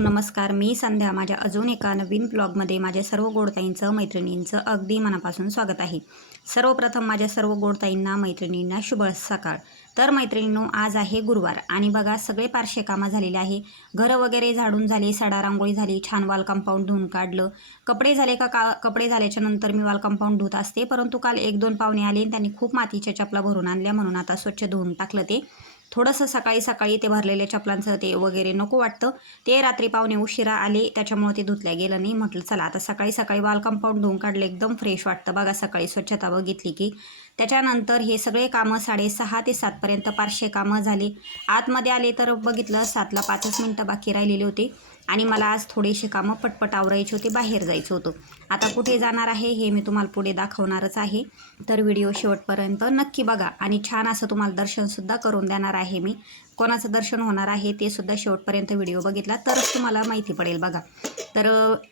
नमस्कार. मी संध्या. माझ्या अजून एका नवीन ब्लॉगमध्ये माझ्या सर्व गोडताईंचं मैत्रिणींचं अगदी मनापासून स्वागत आहे. सर्वप्रथम माझ्या सर्व गोडताईंना मैत्रिणींना शुभ सकाळ. तर मैत्रिणींनो आज आहे गुरुवार आणि बघा सगळे पारशे कामं झालेले आहे. घरं वगैरे झाडून झाली सडा रांगोळी झाली छान वाल कंपाऊंड धुवून काढलं. कपडे झाले का का कपडे झाल्याच्यानंतर मी वाल कंपाऊंड धुत असते. परंतु काल एक दोन पाहुणे आले आणि त्यांनी खूप मातीच्या चपला भरून आणल्या म्हणून आता स्वच्छ धुवून टाकलं ते. थोडंसं सकाळी सकाळी ते भरलेल्या चपलांचं ते वगैरे नको वाटतं. ते रात्री पाहुणे उशिरा आले त्याच्यामुळे ते धुतल्या गेलं नाही. म्हटलं चला आता सकाळी सकाळी बाल कंपाऊंड धुवून काढलं एकदम फ्रेश वाटतं. बघा सकाळी स्वच्छता बघितली की त्याच्यानंतर हे सगळे कामं साडेसहा ते सातपर्यंत पाचशे कामं झाली. आतमध्ये आले तर बघितलं सातला पाचच मिनटं बाकी राहिलेले होते. आणि मला आज थोडेसे कामं पटपट आवरायचे होते बाहेर जायचं होतं. आता कुठे जाणार आहे हे मी तुम्हाला पुढे दाखवणारच आहे. तर व्हिडिओ शेवटपर्यंत नक्की बघा. आणि छान असं तुम्हाला दर्शनसुद्धा करून देणार आहे मी. कोणाचं दर्शन होणार आहे ते सुद्धा शेवटपर्यंत व्हिडिओ बघितला. तरच तुम्हाला माहिती पडेल बघा. तर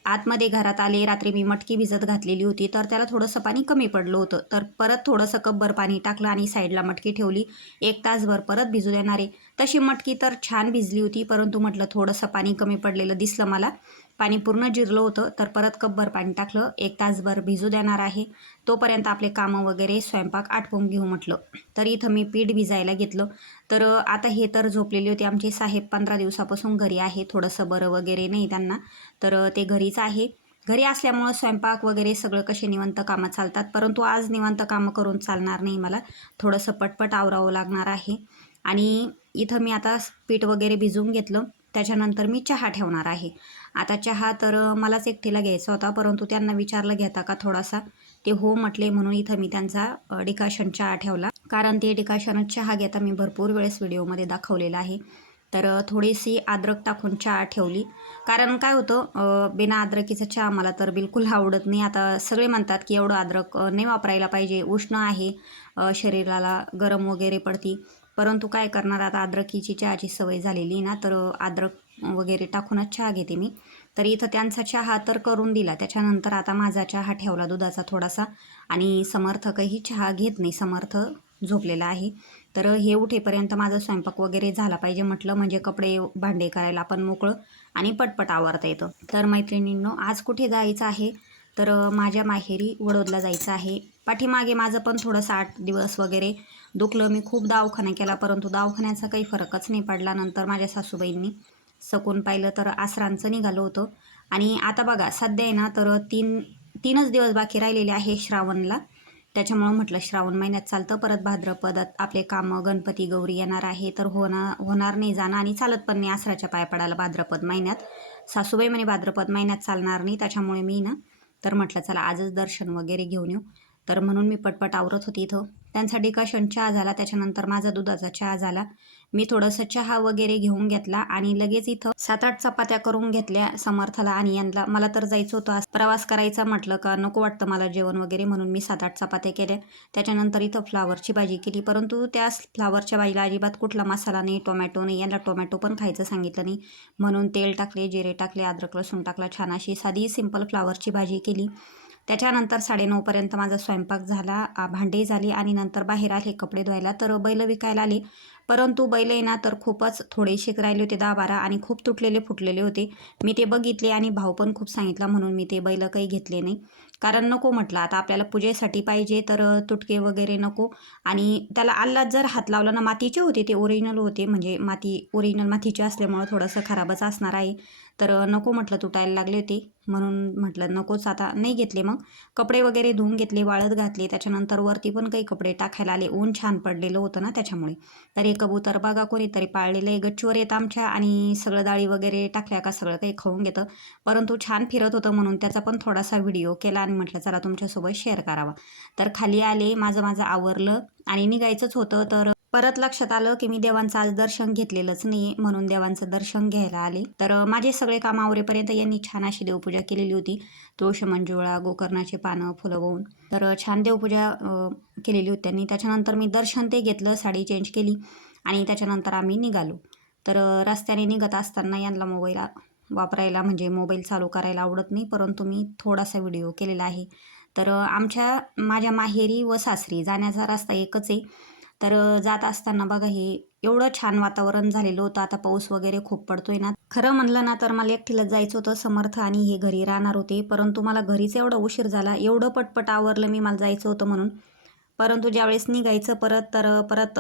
आतमध्ये घरात आले रात्री मी मटकी भिजत घातलेली होती तर त्याला थोडंसं पाणी कमी पडलं होतं. तर परत थोडंसं कपभर पाणी टाकलं आणि साईडला मटकी ठेवली. एक तासभर परत भिजू देणार. आहे तशी मटकी तर छान भिजली होती परंतु म्हटलं थोडंसं पाणी कमी पडलेलं दिसलं मला. पाणी पूर्ण जिरलं होतं तर परत कपभर पाणी टाकलं. एक तासभर भिजू देणार आहे. तोपर्यंत आपले कामं वगैरे स्वयंपाक आटपून घेऊ म्हटलं. तर इथं मी पीठ भिजायला घेतलं. तर आता हे तर झोपलेली होती आमचे साहेब पंधरा दिवसापासून घरी आहे. थोडंसं बरं वगैरे नाही त्यांना. तर ते घरीच आहे. घरी असल्यामुळं स्वयंपाक वगैरे सगळं कसे निवंत कामं चालतात? परंतु आज निवंत कामं करून चालणार नाही मला. थोडंसं पटपट आवरावं लागणार आहे. आणि इथं मी आता पीठ वगैरे भिजवून घेतलं. त्याच्यानंतर मी चहा ठेवणार आहे. आता चहा तर मलाच एकटीला घ्यायचा होता परंतु त्यांना विचारलं घेता का थोडासा? ते हो म्हटले म्हणून इथं मी त्यांचा डिकाशन चहा ठेवला. कारण ते डिकाशन चहा घेता मी भरपूर वेळेस व्हिडिओमध्ये दाखवलेला आहे. तर थोडीशी अद्रक टाकून चहा ठेवली. कारण काय होतं बिना अद्रकीचा चहा मला तर बिलकुल आवडत नाही. आता सगळे म्हणतात की एवढं अद्रक नाही वापरायला पाहिजे. उष्ण आहे शरीराला गरम वगैरे पडती. परंतु काय करणार? आता अद्रकीची चहाची सवय झालेली ना तर अद्रक वगैरे टाकूनच चहा घेते मी. तर इथं त्यांचा चहा तर करून दिला. त्याच्यानंतर आता माझा चहा ठेवला दुधाचा थोडासा आणि समर्थकही चहा घेत नाही. समर्थ झोपलेला आहे. तर हे उठेपर्यंत माझा स्वयंपाक वगैरे झाला पाहिजे म्हटलं म्हणजे कपडे भांडे करायला आपण मोकळं आणि पटपट आवरता येतं. तर मैत्रिणींनो आज कुठे जायचं आहे? तर माझ्या माहेरी वडोदला जायचं आहे. पाठीमागे माझं पण थोडंसं आठ दिवस वगैरे दुखलं. मी खूप दवाखाना केला परंतु दवाखान्याचा काही फरकच नाही पडला नंतर माझ्या सासूबाईंनी. सकून पाहिलं तर आसरांचं निघालं होतं. आणि आता बघा सध्या आहे ना तर तीन तीनच दिवस बाकी राहिलेले आहे श्रावणला. त्याच्यामुळं म्हटलं श्रावण महिन्यात चालतं. परत भाद्रपदात आपले कामं गणपती गौरी येणार आहे. तर होणार होणार नाही जाणं आणि चालत पण नाही आसराच्या पाय पडायला भाद्रपद महिन्यात. सासूबाई म्हणे भाद्रपद महिन्यात चालणार नाही. त्याच्यामुळे मी ना तर म्हटलं चला आजच दर्शन वगैरे घेऊन येऊ. तर म्हणून मी पटपट आवरत होती इथं. त्यांचा डिकाशन चहा झाला त्याच्यानंतर माझा दुधाचा चहा झाला. मी थोडंसं चहा वगैरे घेऊन घेतला आणि लगेच इथं सात आठ चपात्या करून घेतल्या समर्थला आणि यांना मला तर जायचं होतं आज प्रवास करायचा म्हटलं का नको वाटतं मला जेवण वगैरे म्हणून मी सात आठ चपात्या केल्या. त्याच्यानंतर इथं फ्लावरची भाजी केली. परंतु त्या फ्लावरच्या भाजीला अजिबात कुठला मसाला नाही टोमॅटो नाही. यांना टोमॅटो पण खायचं सांगितलं नाही. म्हणून तेल टाकले जिरे टाकले अद्रक लसूण टाकला. छान अशी साधी सिंपल फ्लावरची भाजी केली. त्याच्यानंतर साडेनऊपर्यंत माझा स्वयंपाक झाला. भांडे झाली आणि नंतर बाहेर आले कपडे धुवायला. तर बैल विकायला आले. परंतु बैल आहे ना तर खूपच थोडेसे राहिले होते दहा बारा आणि खूप तुटलेले फुटलेले होते. मी ते बघितले आणि भाव पण खूप सांगितला म्हणून मी ते बैल काही घेतले नाही. कारण नको म्हटलं आता आपल्याला पूजेसाठी पाहिजे तर तुटके वगैरे नको. आणि त्याला आल्लात जर हात लावला ना मातीचे होते ते ओरिजिनल होते. म्हणजे माती ओरिजिनल मातीचे असल्यामुळं थोडंसं खराबच असणार आहे. तर नको म्हटलं तुटायला लागले होते. म्हणून म्हटलं नकोच आता नाही घेतले मग. कपडे वगैरे धुवून घेतले वाळत घातले. त्याच्यानंतर वरती पण काही कपडे टाकायला आले. ऊन छान पडलेलं होतं ना त्याच्यामुळे. तर हे कबूतर बघा कोणीतरी पाळलेलं आहे. गच्चीवर येत आमच्या आणि सगळं डाळी वगैरे टाकल्या का सगळं काही खाऊन घेतं. परंतु छान फिरत होतं म्हणून त्याचा पण थोडासा व्हिडिओ केला आणि म्हटलं चला तुमच्यासोबत शेअर करावा. तर खाली आले माझं माझं आवरलं आणि निघायचंच होतं. तर परत लक्षात आलं की मी देवांचं आज दर्शन घेतलेलंच नाही म्हणून देवांचं दर्शन घ्यायला आले. तर माझे सगळे काम आवरेपर्यंत यांनी छान अशी देवपूजा केलेली होती. तुळशी मंजुळा गोकर्णाचे पानं फुलं वाहून. तर छान देवपूजा केलेली होती त्यांनी. त्याच्यानंतर मी दर्शन ते घेतलं साडी चेंज केली. आणि त्याच्यानंतर आम्ही निघालो. तर रस्त्याने निघत असताना यांना मोबाईल वापरायला म्हणजे मोबाईल चालू करायला आवडत नाही परंतु मी थोडासा व्हिडिओ केलेला आहे. तर आमच्या माझ्या माहेरी व सासरी जाण्याचा रस्ता एकच आहे. तर जात असताना बघा हे एवढं छान वातावरण झालेलं होतं. आता पाऊस वगैरे खूप पडतोय ना. खरं म्हणलं ना तर मला एकटीला जायचं होतं समर्थ आणि हे घरी राहणार होते. परंतु मला घरीच एवढा उशीर झाला एवढं पटपट आवरलं मी मला जायचं होतं म्हणून. परंतु ज्यावेळेस निघायचं परत तर परत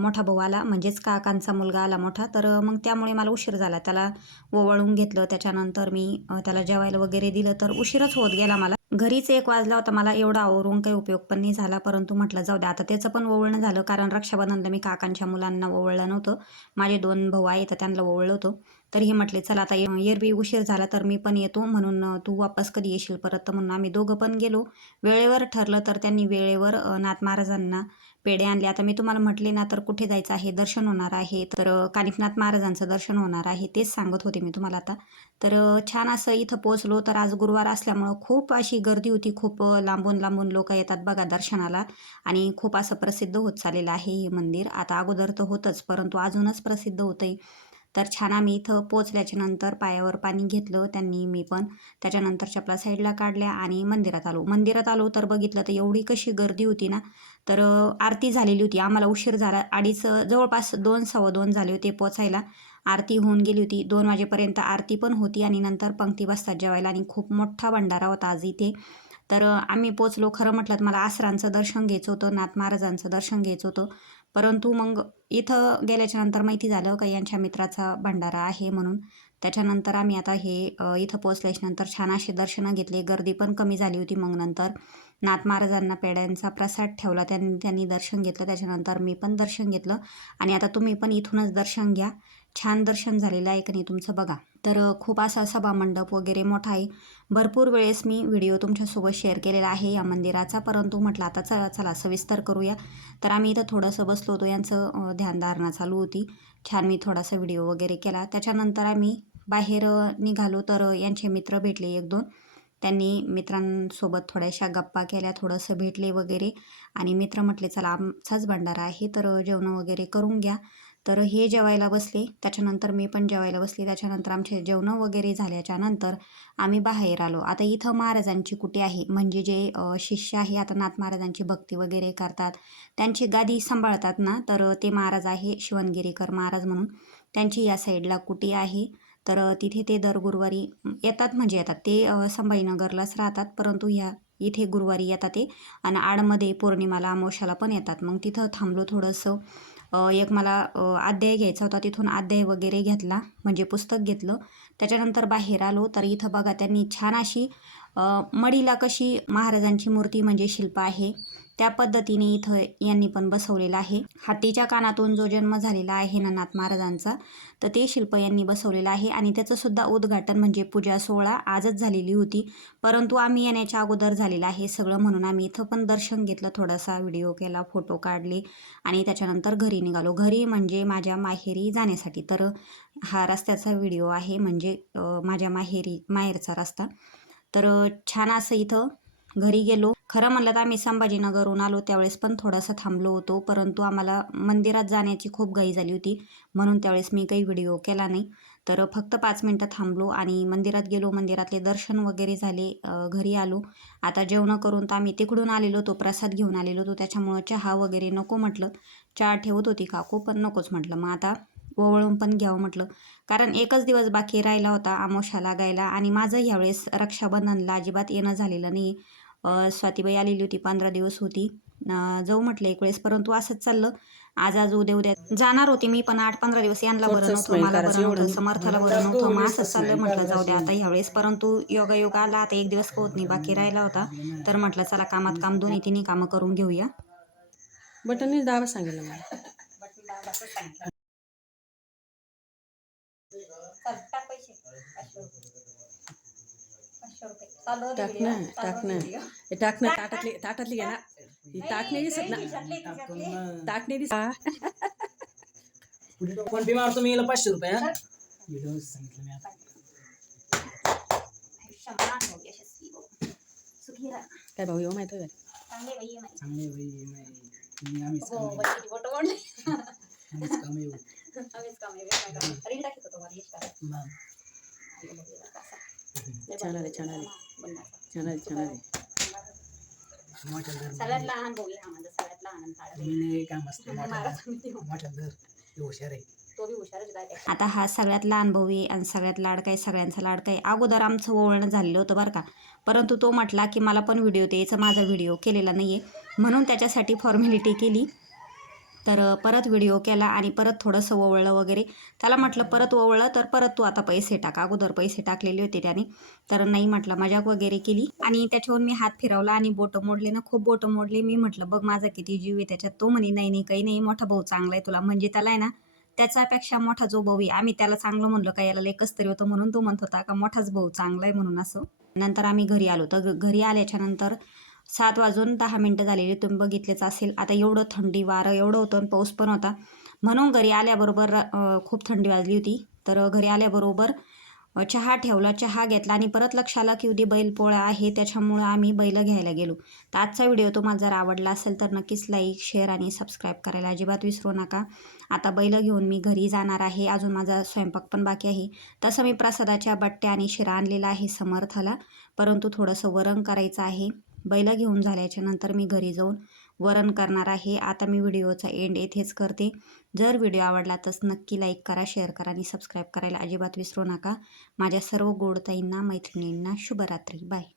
मोठा भाऊ आला म्हणजेच काकांचा मुलगा आला मोठा तर मग त्यामुळे मला उशीर झाला. त्याला ओवाळून घेतलं. त्याच्यानंतर मी त्याला जेवायला वगैरे दिलं तर उशीरच होत गेला मला. घरीच एक वाजला होता मला एवढा आवरून काही उपयोग पण नाही झाला. परंतु म्हटलं जाऊ द्या आता त्याचं पण ओवळणं झालं. कारण रक्षाबंधनला मी काकांच्या मुलांना ओवळलं नव्हतं. माझे दोन भाऊ आहेत तर त्यांना ओवळलं होतं. तर हे म्हटले चला आता एरबी एरवी उशीर झाला तर मी पण येतो. म्हणून तू वापस कधी येशील परत? तर म्हणून आम्ही दोघं पण गेलो. वेळेवर ठरलं तर त्यांनी वेळेवर नाथ महाराजांना पेढे आणले. आता मी तुम्हाला म्हटले ना तर कुठे जायचं आहे? दर्शन होणार आहे. तर कानिफनाथ महाराजांचं दर्शन होणार आहे. तेच सांगत होते मी तुम्हाला आता. तर छान असं इथं पोचलो तर आज गुरुवार असल्यामुळं खूप अशी गर्दी होती. खूप लांबून लांबून लोक येतात बघा दर्शनाला. आणि खूप असं प्रसिद्ध होत चाललेलं आहे हे मंदिर. आता अगोदर तर होतंच परंतु अजूनच प्रसिद्ध होतंय. तर छान आम्ही इथं पोचल्याच्या नंतर पायावर पाणी घेतलं. त्यांनी मी पण त्याच्यानंतर चपला साईडला काढल्या आणि मंदिरात आलो. मंदिरात आलो तर बघितलं तर एवढी कशी गर्दी होती ना तर आरती झालेली होती. आम्हाला उशीर झाला. अडीच जवळपास दोन सव्वा दोन झाले होते पोचायला आरती होऊन गेली होती. दोन वाजेपर्यंत आरती पण होती आणि नंतर पंक्ती बसतात जेवायला आणि खूप मोठा भंडारा होता आज इथे. तर आम्ही पोचलो खरं म्हटलं तर मला आसरांचं दर्शन घ्यायचं होतं नाथ महाराजांचं दर्शन घ्यायचं होतं. परंतु मग इथं गेल्याच्यानंतर माहिती झालं का यांच्या मित्राचा भंडारा आहे म्हणून. त्याच्यानंतर आम्ही आता हे इथं पोचल्याच्यानंतर छान असे दर्शनं घेतले. गर्दी पण कमी झाली होती मग नंतर. नाथ महाराजांना पेड्यांचा प्रसाद ठेवला त्यांनी त्यांनी दर्शन घेतलं. त्याच्यानंतर मी पण दर्शन घेतलं. आणि आता तुम्ही पण इथूनच दर्शन घ्या. छान दर्शन झालेलं आहे का नाही तुमचं बघा. तर खूप असा सभामंडप वगैरे मोठा आहे. भरपूर वेळेस मी व्हिडिओ तुमच्यासोबत शेअर केलेला आहे या मंदिराचा. परंतु म्हटलं आता चला चला सविस्तर करूया. तर आम्ही इथं थोडंसं बसलो होतो. यांचं ध्यानधारणा चालू होती. छान मी थोडासा व्हिडिओ वगैरे केला. त्याच्यानंतर आम्ही बाहेर निघालो. तर यांचे मित्र भेटले एक दोन. त्यांनी मित्रांसोबत थोड्याशा गप्पा केल्या थोडंसं भेटले वगैरे. आणि मित्र म्हटले चला आमचाच भंडारा आहे. तर जेवण जेवणं वगैरे करून घ्या. तर हे जेवायला बसले. त्याच्यानंतर मी पण जेवायला बसले. त्याच्यानंतर आमचे जेवणं वगैरे झाल्याच्यानंतर आम्ही बाहेर आलो. आता इथं महाराजांची कुटी आहे? म्हणजे जे शिष्य आहे आता नाथ महाराजांची भक्ती वगैरे करतात. त्यांची गादी सांभाळतात ना? तर ते महाराज आहे शिवणगिरीकर महाराज म्हणून. त्यांची या साईडला कुटी आहे? तर तिथे ते दर गुरुवारी येतात म्हणजे येतात. ते संभाजीनगरलाच राहतात. परंतु ह्या इथे गुरुवारी येतात ते. आणि आडमध्ये पौर्णिमाला अमावश्याला पण येतात. मग तिथं थांबलो थोडंसं. एक मला अध्याय घ्यायचा होता. तिथून अध्याय वगैरे घेतला म्हणजे पुस्तक घेतलं. त्याच्यानंतर बाहेर आलो. तर इथं बघा त्यांनी छान अशी मडीला कशी महाराजांची मूर्ती म्हणजे शिल्प आहे. त्या पद्धतीने इथं यांनी पण बसवलेला आहे. हातीच्या कानातून जो जन्म झालेला आहे ननाथ महाराजांचा तर ते शिल्प यांनी बसवलेलं आहे. आणि त्याचं सुद्धा उद्घाटन म्हणजे पूजा सोहळा आजच झालेली होती. परंतु आम्ही येण्याच्या अगोदर झालेलं आहे सगळं म्हणून आम्ही इथं पण दर्शन घेतलं थोडासा व्हिडिओ केला फोटो काढले आणि त्याच्यानंतर घरी निघालो. घरी म्हणजे माझ्या माहेरी जाण्यासाठी तर हा रस्त्याचा व्हिडिओ आहे म्हणजे माझ्या माहेरी माहेरचा रस्ता. तर छान असं इथं घरी गेलो. खरं म्हणलं तर आम्ही संभाजीनगरहून आलो त्यावेळेस पण थोडासा थांबलो होतो परंतु आम्हाला मंदिरात जाण्याची खूप घाई झाली होती म्हणून त्यावेळेस मी काही व्हिडिओ केला नाही. तर फक्त पाच मिनटं थांबलो आणि मंदिरात गेलो मंदिरातले दर्शन वगैरे झाले घरी आलो. आता जेवणं करून तर आम्ही तिकडून आलेलो होतो प्रसाद घेऊन आलेलो होतो त्याच्यामुळं चहा वगैरे नको म्हटलं. चहा ठेवत होती काकू पण नकोच म्हटलं. मग आता ओवळून पण घ्यावं म्हटलं. कारण एकच दिवस बाकी राहिला होता आमोशा लागायला आणि माझं ह्यावेळेस रक्षाबंधनला अजिबात येणं झालेलं नाही स्वातीबाई आलेली होती पंधरा दिवस होती. जाऊ म्हटलं एक वेळेस परंतु असंच चाललं. आज आज उद्या उद्या जाणार होती मी पण आठ पंधरा दिवस यांना बरं नव्हतं मला बरं नव्हतं समर्थाला बरं नव्हतं मग असंच चाललं म्हटलं जाऊ द्या आता ह्यावेळेस परंतु योगा योगा आला आता एक दिवस होत नाही बाकी राहिला होता. तर म्हटलं चला कामात काम दोन्ही तिन्ही कामं करून घेऊया. बटननीच दाबा सांगितलं मला. टाक ना टाक ना हे टाक ना ताटातली ताटातली घे ना ही ताट नाही दिसत ना ताट नाही दिसत पण बी मारतो मी याला पाचशे रुपये हा व्हिडिओ सांगितलं मी आता काय भाऊ येऊ माहिती आहे चांगले बाई नाही मी आम्हीच काम आम्हीच काम येऊ मग छान आले छान आले छान आले छान आले मोठ्या घरी. सगळ्यात लहान भाऊ आहे हा माझा सगळ्यात लहान मी नाही काम असतं मोठ्या मोठ्या दर ते हुशार आहे. आता हा सगळ्यात लहान भाऊ आहे आणि सगळ्यात लाडका आहे सगळ्यांचा लाडका आहे अगोदर आमचं ओवळणं झालेलं होतं बरं का. परंतु तो म्हटला की मला पण व्हिडिओ द्यायचा माझा व्हिडिओ केलेला नाही आहे म्हणून त्याच्यासाठी फॉर्मॅलिटी केली. तर परत व्हिडिओ केला आणि परत थोडंसं ओवळलं वगैरे. त्याला म्हटलं परत ओवळलं तर परत तू आता पैसे टाक. अगोदर पैसे टाकलेले होते त्याने. तर नाही म्हटलं मजाक वगैरे केली आणि त्याच्यावर मी हात फिरवला आणि बोटं मोडले ना खूप बोटं मोडले. मी म्हटलं बघ माझा किती जीव आहे त्याच्यात. तो म्हणे नाही नाही काही नाही. मोठा भाऊ चांगला आहे तुला. म्हणजे त्याला आहे ना त्याच्यापेक्षा मोठा जो भाऊ आहे आम्ही त्याला चांगलं म्हणलं का? याला लेकच तरी होतं म्हणून तो म्हणत होता का मोठाच भाऊ चांगला आहे म्हणून असं. नंतर आम्ही घरी आलो. तर घरी आल्याच्यानंतर सात वाजून दहा मिनटं झालेली तुम्ही बघितलेच असेल. आता एवढं थंडी वारं एवढं होतं आणि पाऊस पण होता. म्हणून घरी आल्याबरोबर खूप थंडी वाजली होती. तर घरी आल्याबरोबर चहा ठेवला चहा घेतला आणि परत लक्ष आलं की उद्या बैलपोळा आहे. त्याच्यामुळं आम्ही बैल घ्यायला गेलो. तर आजचा व्हिडिओ तुम्हाला जर आवडला असेल तर नक्कीच लाईक शेअर आणि सबस्क्राईब करायला अजिबात विसरू नका. आता बैल घेऊन मी घरी जाणार आहे. अजून माझा स्वयंपाक पण बाकी आहे. तसं मी प्रसादाच्या बट्ट्या आणि शिरा आणलेला आहे समर्थाला. परंतु थोडंसं वरण करायचं आहे. बैल घेऊन झाल्याच्यानंतर मी घरी जाऊन वरण करणार आहे. आता मी व्हिडिओचा एंड येथेच करते. जर व्हिडिओ आवडला तर नक्की लाईक करा शेअर करा आणि सबस्क्राईब करायला अजिबात विसरू नका. माझ्या सर्व गोडताईंना मैत्रिणींना शुभरात्री. बाय